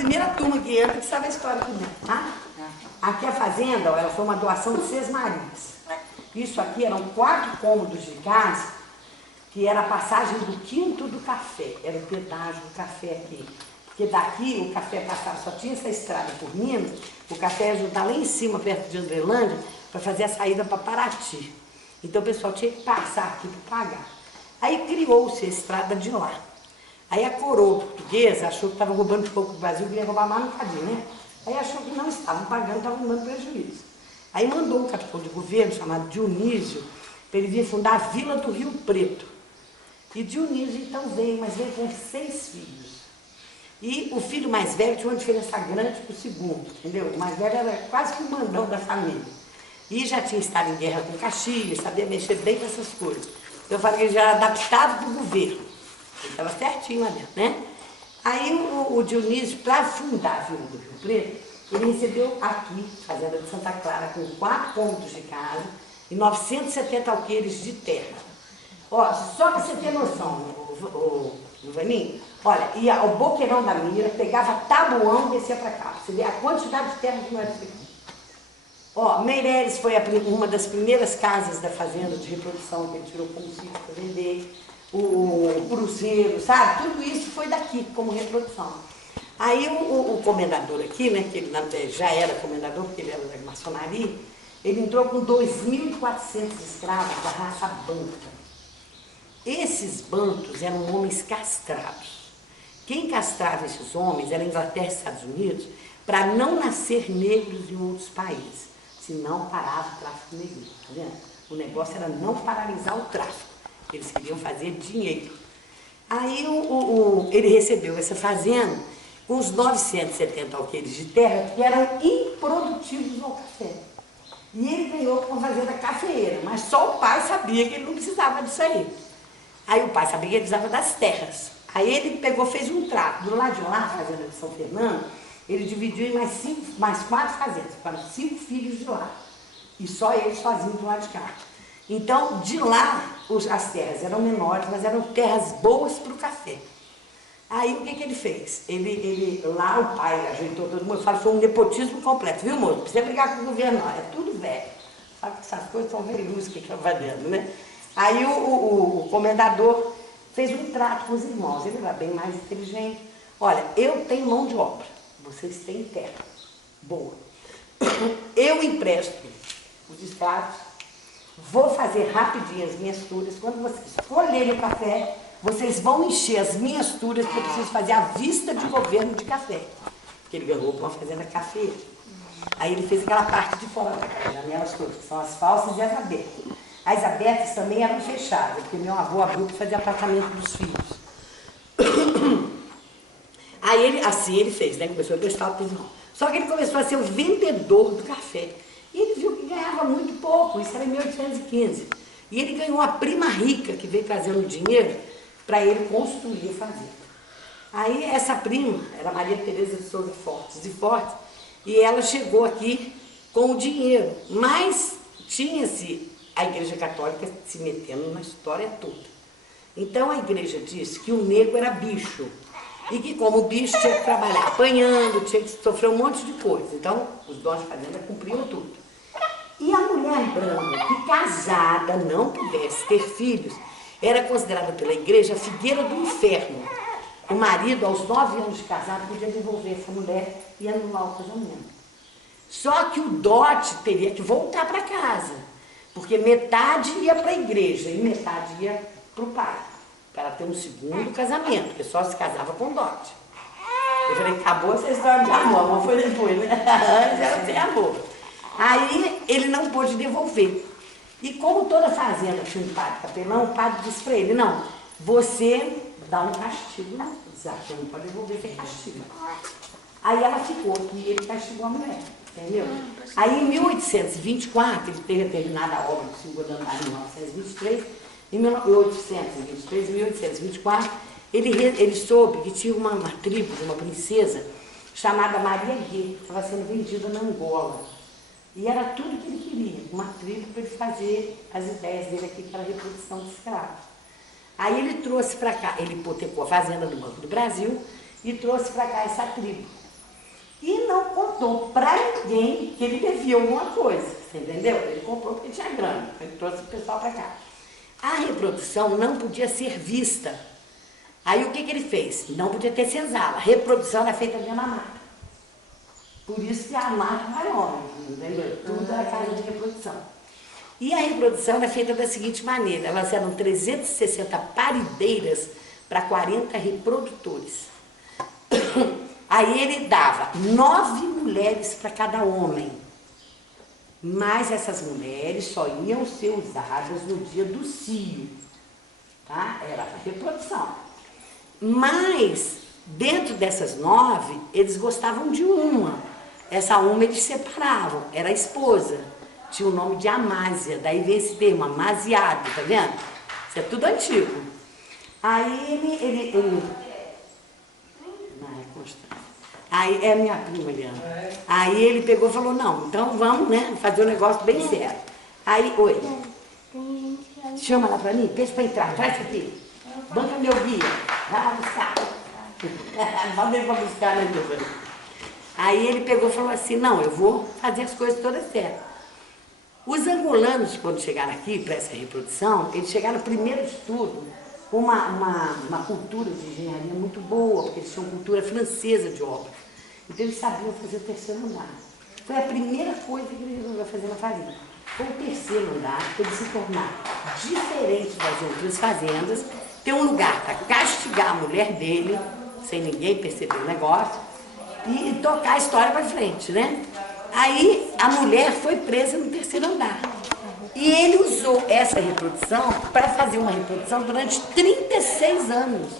primeira turma que entra que sabe a história aqui dentro, tá? Aqui a fazenda, ó, ela foi uma doação de Sesmarias. Isso aqui eram 4 cômodos de casa, que era a passagem do Quinto do Café, era o pedágio do café aqui. Porque daqui o café passava, só tinha essa estrada por Minas, o café ia juntar lá em cima, perto de Andrelândia, para fazer a saída para Paraty. Então o pessoal tinha que passar aqui para pagar. Aí criou-se a estrada de lá. Aí a coroa portuguesa achou que estava roubando um pouco do Brasil, queria roubar mais um bocadinho, né? Aí achou que não estavam pagando, estavam dando prejuízo. Aí mandou um capitão de governo chamado Dionísio, para ele vir fundar a Vila do Rio Preto. E Dionísio então veio, mas veio com 6 filhos. E o filho mais velho tinha uma diferença grande para o segundo, entendeu? O mais velho era quase que o mandão da família. E já tinha estado em guerra com Caxias, sabia mexer bem com essas coisas. Eu falei que ele já era adaptado para o governo. Ele estava certinho lá dentro, né? Aí o Dionísio, para fundar a Vila do Rio Preto, ele recebeu aqui, fazenda de Santa Clara, com 4 cômodos de casa e 970 alqueires de terra. Ó, só para você ter noção, Vaninho, olha, ia ao Boqueirão da Mira, pegava tabuão e descia para cá. Você vê a quantidade de terra que nós temos. Ó, Meireles foi uma das primeiras casas da fazenda de reprodução que ele tirou como sítio para vender. O Cruzeiro, sabe? Tudo isso foi daqui, como reprodução. Aí o comendador aqui, né, que ele já era comendador, porque ele era da maçonaria, ele entrou com 2.400 escravos da raça Banta. Esses bantos eram homens castrados. Quem castrava esses homens era a Inglaterra e Estados Unidos para não nascer negros em outros países, senão parava o tráfico negro, tá vendo? O negócio era não paralisar o tráfico, eles queriam fazer dinheiro. Aí ele recebeu essa fazenda com os 970 alqueires de terra que eram improdutivos ao café. E ele ganhou com uma fazenda cafeeira, mas só o pai sabia que ele não precisava disso aí. Aí o pai sabia que ele precisava das terras. Aí ele pegou, fez um trato. Do lado de lá, a fazenda de São Fernando, ele dividiu em mais 4 fazendas, para 5 filhos de lá. E só eles sozinhos do lado de cá. Então, de lá, as terras eram menores, mas eram terras boas para o café. Aí o que ele fez? Lá o pai ajeitou todo mundo, fala, foi um nepotismo completo, viu, moço? Não precisa brigar com o governo, não, é tudo velho. Sabe que essas coisas são velhos que vai dentro, né? Aí o comendador fez um trato com os irmãos, ele era bem mais inteligente. Olha, eu tenho mão de obra, vocês têm terra, boa. Eu empresto os escravos, vou fazer rapidinho as minhas turas, quando vocês colherem o café, vocês vão encher as minhas turas, porque eu preciso fazer a vista de governo de café. Porque ele ganhou com uma fazenda cafeeira. Aí ele fez aquela parte de fora, as janelas todas, que são as falsas e as abertas. As abertas também eram fechadas, porque meu avô abriu para fazer apartamento dos filhos. Aí ele fez, né? Começou a prestar atenção. Só que ele começou a ser o vendedor do café. E ele viu que ganhava muito pouco, isso era em 1815. E ele ganhou a prima rica, que veio trazendo dinheiro para ele construir a fazenda. Aí essa prima era Maria Teresa de Souza Fortes, e ela chegou aqui com o dinheiro, mas tinha-se a Igreja Católica se metendo na história toda. Então a igreja disse que o negro era bicho, e que como o bicho tinha que trabalhar apanhando, tinha que sofrer um monte de coisa. Então os donos de fazenda cumpriam tudo. E a mulher branca, que casada não pudesse ter filhos, era considerada pela igreja a figueira do inferno. O marido, aos 9 anos de casado, podia devolver essa mulher e anular o casamento. Só que o dote teria que voltar para casa, porque metade ia para a igreja e metade ia para o pai, para ela ter um segundo casamento, porque só se casava com dote. Eu falei, acabou essa história de amor, mas foi depois, né? Antes era sem amor. Aí ele não pôde devolver. E como toda fazenda tinha um padre capelão, o padre disse para ele, não, você dá um castigo, não, você não pode devolver sem castigo. Aí ela ficou aqui e ele castigou a mulher, entendeu? Aí em 1824, ele teria terminado a obra do segundo andar em 1923, em 1823 e 1824, ele soube que tinha uma tribo de uma princesa chamada Maria Guê, que estava sendo vendida na Angola. E era tudo que ele queria, uma tribo para ele fazer as ideias dele aqui para a reprodução de escravos. Aí ele trouxe para cá, ele hipotecou a fazenda do Banco do Brasil e trouxe para cá essa tribo. contou pra ninguém que ele devia alguma coisa, você entendeu? Ele comprou porque tinha grana, ele trouxe o pessoal pra cá. A reprodução não podia ser vista. Aí o que ele fez? Não podia ter senzala. A reprodução era feita dentro da mata. Por isso que a mata vai homem, entendeu? Tudo era casa de reprodução. E a reprodução era feita da seguinte maneira, elas eram 360 parideiras para 40 reprodutores. Aí ele dava 9 mulheres para cada homem. Mas essas mulheres só iam ser usadas no dia do cio. Tá? Era a reprodução. Mas, dentro dessas 9, eles gostavam de uma. Essa uma eles separavam, era a esposa. Tinha o nome de Amásia, daí vem esse termo, amasiado, tá vendo? Isso é tudo antigo. Aí ele aí é minha prima, Eliana. Aí ele pegou e falou, não, então vamos, né, fazer um negócio bem sério. Aí, oi, chama lá pra mim, pede pra entrar, traz aqui. Banca meu guia, vai buscar. Vamos ver pra buscar, né, meu filho? Aí ele pegou e falou assim, não, eu vou fazer as coisas todas certas. Os angolanos, quando chegaram aqui para essa reprodução, eles chegaram primeiro de tudo com uma cultura de engenharia muito boa, porque eles tinham cultura francesa de obra. Então eles sabiam fazer o terceiro andar. Foi a primeira coisa que ele resolveu fazer na fazenda. Foi o terceiro andar, para ele se tornar diferente das outras fazendas, ter um lugar para castigar a mulher dele, sem ninguém perceber o negócio, e tocar a história para frente, né? Aí a mulher foi presa no terceiro andar. E ele usou essa reprodução para fazer uma reprodução durante 36 anos.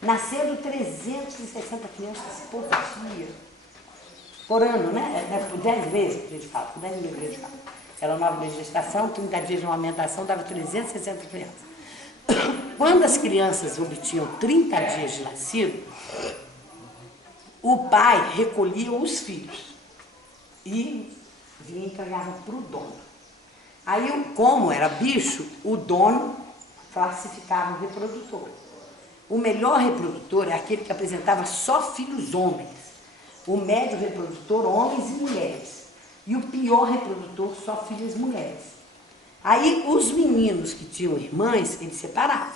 Nasceram 360 crianças por dia. Por ano, né? Por 10 meses que a gente fala, por 10 meses que a gente fala. Era 9 meses de gestação, 30 dias de amamentação, dava 360 crianças. Quando as crianças obtinham 30 dias de nascido, o pai recolhia os filhos e vinha e entregava para o dono. Aí, como era bicho, o dono classificava o reprodutor. O melhor reprodutor é aquele que apresentava só filhos homens. O médio reprodutor, homens e mulheres. E o pior reprodutor, só filhas mulheres. Aí, os meninos que tinham irmãs, eles separavam.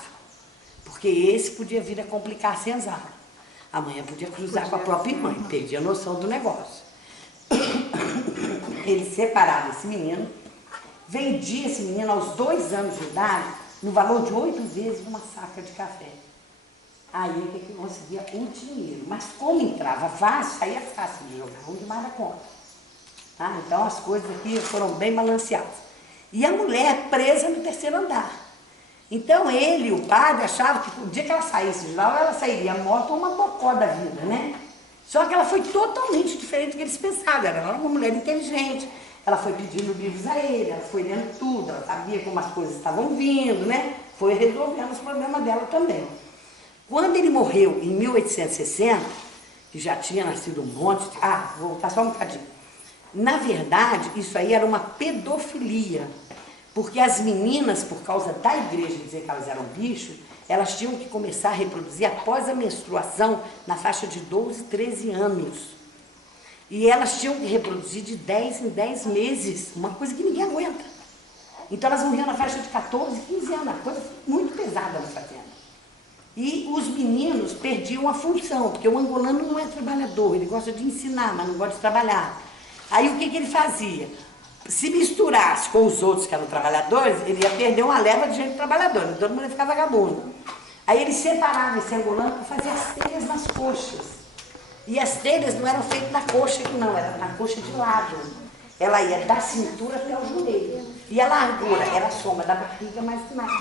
Porque esse podia vir a complicar a senzala. A mãe podia cruzar com a própria irmã, perdia a noção do negócio. Ele separava esse menino, vendia esse menino aos 2 anos de idade, no valor de 8 vezes uma saca de café. Aí ele que conseguia o dinheiro. Mas como entrava fácil, saía fácil de jogar, não demais da conta. Tá? Então as coisas aqui foram bem balanceadas. E a mulher presa no terceiro andar. Então ele, o padre, achava que o dia que ela saísse de lá, ela sairia morta ou uma bocó da vida, né? Só que ela foi totalmente diferente do que eles pensavam. Ela era uma mulher inteligente. Ela foi pedindo livros a ele, ela foi lendo tudo, ela sabia como as coisas estavam vindo, né? Foi resolvendo os problemas dela também. Quando ele morreu, em 1860, que já tinha nascido um monte de... Ah, vou voltar só um bocadinho. Na verdade, isso aí era uma pedofilia. Porque as meninas, por causa da igreja dizer que elas eram bichos, elas tinham que começar a reproduzir após a menstruação, na faixa de 12, 13 anos. E elas tinham que reproduzir de 10 em 10 meses, uma coisa que ninguém aguenta. Então elas morriam na faixa de 14, 15 anos, uma coisa muito pesada na fazenda. E os meninos perdiam a função, porque o angolano não é trabalhador, ele gosta de ensinar, mas não gosta de trabalhar. Aí o que ele fazia? Se misturasse com os outros que eram trabalhadores, ele ia perder uma leva de gente trabalhadora, então todo mundo ia ficar vagabundo. Aí ele separava esse angolano para fazer as telhas nas coxas. E as telhas não eram feitas na coxa aqui não, era na coxa de lado. Ela ia da cintura até o joelho. E a largura era a soma da barriga mais nada.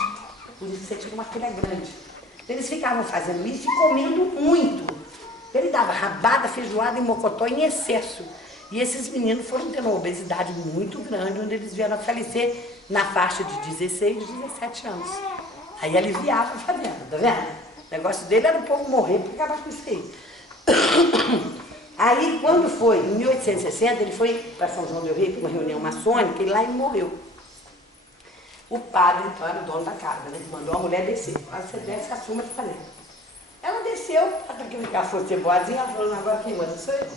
Por isso você tinha uma telha grande. Então eles ficavam fazendo isso e comendo muito. Ele dava rabada, feijoada e mocotó em excesso. E esses meninos foram tendo uma obesidade muito grande, onde eles vieram a falecer na faixa de 16, 17 anos. Aí aliviava a fazenda, tá vendo? O negócio dele era o povo morrer para acabar com isso aí. Aí, quando foi, em 1860, ele foi para São João del Rei, para uma reunião maçônica, e lá ele morreu. O padre, então, era o dono da casa, né? Mandou a mulher descer. Quando você desce, assuma de fazenda. Ela desceu, até que ela fosse ser boazinha, ela falou, agora quem manda sou eu.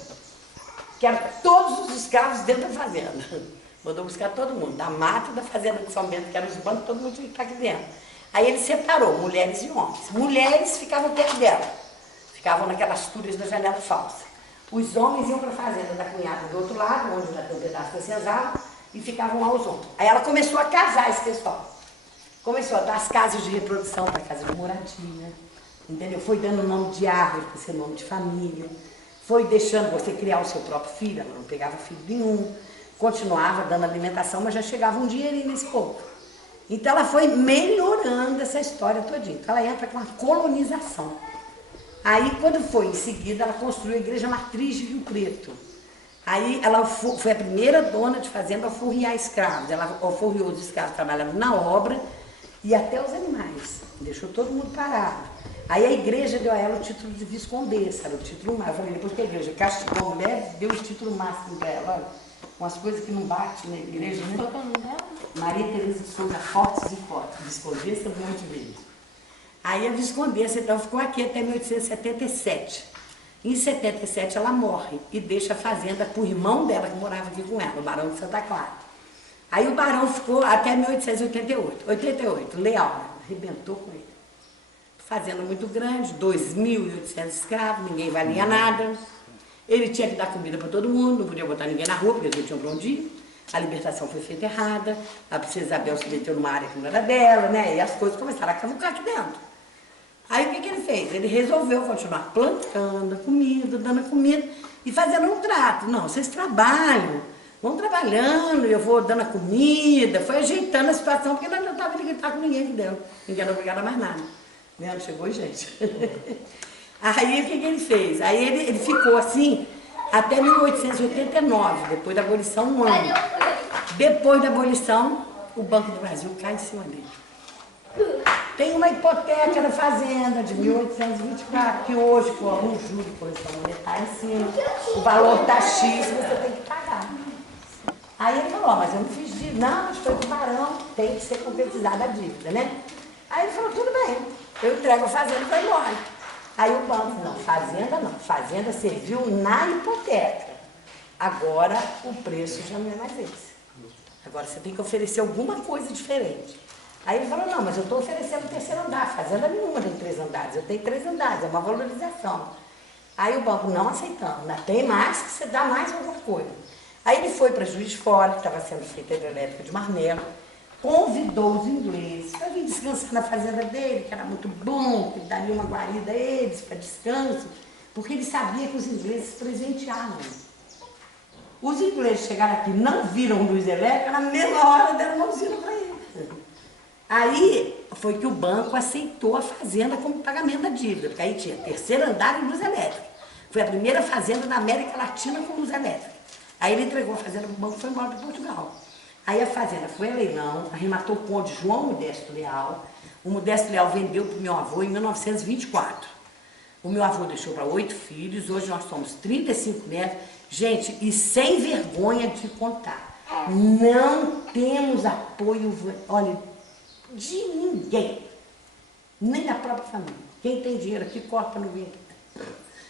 que eram todos os escravos dentro da fazenda. Mandou buscar todo mundo, da mata da fazenda de São Bento, que eram os bancos, todo mundo tinha que estar aqui dentro. Aí ele separou mulheres e homens. Mulheres ficavam perto dela, ficavam naquelas túneis da janela falsa. Os homens iam para a fazenda da cunhada do outro lado, onde já tem um pedaço da senzala, e ficavam lá os homens. Aí ela começou a casar esse pessoal. Começou a dar as casas de reprodução para casa de moradia, entendeu? Foi dando nome de árvore para ser nome de família. Foi deixando você criar o seu próprio filho, ela não pegava filho nenhum. Continuava dando alimentação, mas já chegava um dinheirinho nesse povo. Então ela foi melhorando essa história todinha. Então ela entra com a colonização. Aí quando foi em seguida, ela construiu a igreja matriz de Rio Preto. Aí ela foi a primeira dona de fazenda a alforriar escravos. Ela alforriou os escravos, trabalhando na obra e até os animais. Deixou todo mundo parado. Aí a igreja deu a ela o título de viscondessa, era o título máximo. Eu falei, depois que a igreja castigou a mulher, deu o título máximo para ela. Olha, umas coisas que não batem na igreja, né? Qual é o nome dela? Maria Teresa de Souza Fortes e Fortes, viscondessa do Monte Verde. Aí a viscondessa, então, ficou aqui até 1877. Em 77 ela morre e deixa a fazenda para o irmão dela que morava aqui com ela, o Barão de Santa Clara. Aí o Barão ficou até 1888, leal, arrebentou com ele. Fazenda muito grande, 2.800 escravos, ninguém valia nada. Ele tinha que dar comida para todo mundo, não podia botar ninguém na rua, porque eles não tinham para onde ir. A libertação foi feita errada, a princesa Isabel se meteu numa área que não era dela, né? E as coisas começaram a cavucar aqui dentro. Aí o que ele fez? Ele resolveu continuar plantando a comida, dando a comida e fazendo um trato. Não, vocês trabalham, vão trabalhando, eu vou dando a comida, foi ajeitando a situação, porque não estava de gritar com ninguém aqui dentro. Ninguém era obrigado a mais nada. Não chegou, gente. Aí o que ele fez? Aí ele ficou assim até 1889, depois da abolição, um ano. Depois da abolição, o Banco do Brasil cai em cima dele. Tem uma hipoteca da fazenda de 1824, que hoje, com algum juro de correção monetária em cima, o valor está X, você tem que pagar. Aí ele falou, mas eu não fiz dívida. Não, mas foi do Barão, tem que ser concretizada a dívida, né? Aí ele falou, tudo bem, eu entrego a fazenda e vou embora. Aí o banco, não, fazenda serviu na hipoteca. Agora o preço já não é mais esse. Agora você tem que oferecer alguma coisa diferente. Aí ele falou, não, mas eu estou oferecendo o terceiro andar, fazenda nenhuma tem 3 andares, eu tenho 3 andares, é uma valorização. Aí o banco, não aceitando, ainda tem mais que você dá mais alguma coisa. Aí ele foi para Juiz de Fora, que estava sendo feita a hidrelétrica de Marmelo, convidou os ingleses para vir descansar na fazenda dele, que era muito bom, que daria uma guarida a eles para descanso, porque ele sabia que os ingleses presenteavam. Os ingleses chegaram aqui, não viram luz elétrica, na mesma hora deram uma usina para ele. Aí foi que o banco aceitou a fazenda como pagamento da dívida, porque aí tinha terceiro andar e luz elétrica. Foi a primeira fazenda da América Latina com luz elétrica. Aí ele entregou a fazenda para o banco e foi embora para Portugal. Aí a fazenda foi a leilão, arrematou o conde João Modesto Leal. O Modesto Leal vendeu para o meu avô em 1924. O meu avô deixou para 8 filhos, hoje nós somos 35 netos. Gente, e sem vergonha de contar, não temos apoio, olha, de ninguém, nem da própria família. Quem tem dinheiro aqui, corta no vinho.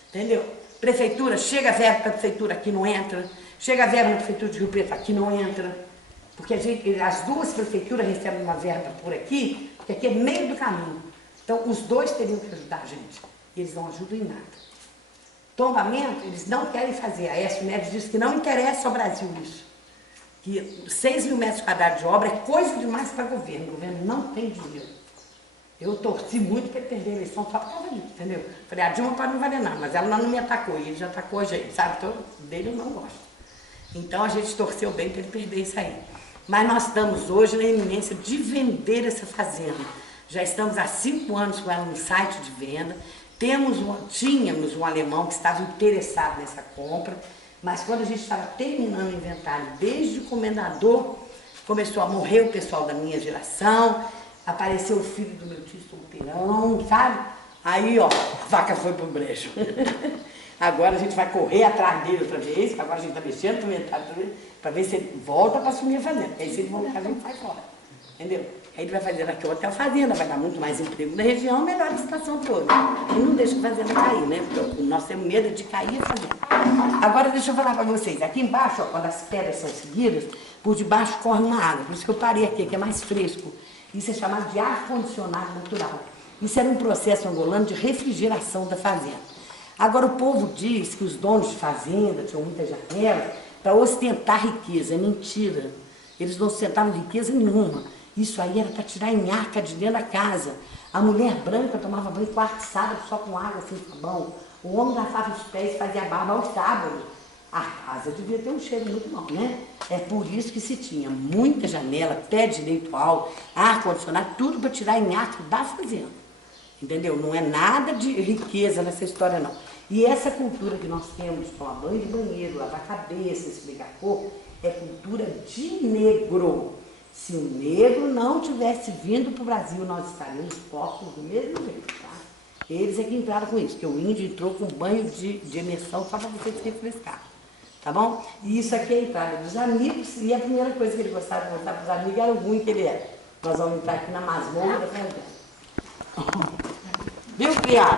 Entendeu? Prefeitura, chega verba para a prefeitura, aqui não entra. Chega verba na prefeitura de Rio Preto, aqui não entra. Porque as duas prefeituras recebem uma verba por aqui, porque aqui é meio do caminho. Então, os dois teriam que ajudar a gente. Eles não ajudam em nada. Tombamento, eles não querem fazer. A Aécio Neves disse que não interessa ao Brasil isso. Que 6 mil metros quadrados de obra é coisa demais para o governo. O governo não tem dinheiro. Eu torci muito para ele perder a eleição só por causa disso, entendeu? Falei, a Dilma pode não valer nada, mas ela não me atacou, e ele já atacou a gente, sabe? Então, dele eu não gosto. Então, a gente torceu bem para ele perder isso aí. Mas nós estamos hoje na iminência de vender essa fazenda. Já estamos há 5 anos com ela no site de venda. Tínhamos um alemão que estava interessado nessa compra, mas quando a gente estava terminando o inventário, desde o comendador, começou a morrer o pessoal da minha geração, apareceu o filho do meu tio solteirão, sabe? Aí, ó, a vaca foi pro brejo. Agora a gente vai correr atrás dele outra vez, porque agora a gente está mexendo no inventário para ver se ele volta para assumir a fazenda. Aí se ele voltar, a gente sai fora. Entendeu? Aí ele vai fazer aqui o Hotel Fazenda, vai dar muito mais emprego na região, melhora a situação toda. E não deixa a fazenda cair, né? Porque o nosso medo de cair é a fazenda. Agora deixa eu falar para vocês, aqui embaixo, ó, quando as pedras são seguidas, por debaixo corre uma água, por isso que eu parei aqui, que é mais fresco. Isso é chamado de ar-condicionado natural. Isso era um processo angolano de refrigeração da fazenda. Agora o povo diz que os donos de fazenda tinham muitas janelas para ostentar riqueza, é mentira. Eles não ostentavam riqueza nenhuma. Isso aí era para tirar a nhaca de dentro da casa. A mulher branca tomava banho quarto sábado só com água sem sabão. O homem lavava os pés e fazia barba aos sábados. A casa devia ter um cheiro muito bom, né? É por isso que se tinha muita janela, pé direito alto, ar-condicionado, tudo para tirar a nhaca da fazenda. Entendeu? Não é nada de riqueza nessa história, não. E essa cultura que nós temos, tomar banho de banheiro, lavar a cabeça, esfregar corpo, é cultura de negro. Se o negro não tivesse vindo para o Brasil, nós estaríamos postos do mesmo jeito, tá? Eles é que entraram com isso, porque o índio entrou com banho de imersão só para você se refrescar, tá bom? E isso aqui é a entrada dos amigos, e a primeira coisa que ele gostava de mostrar para os amigos era o ruim que ele era. Nós vamos entrar aqui na masmorra da fazenda. Viu, criado?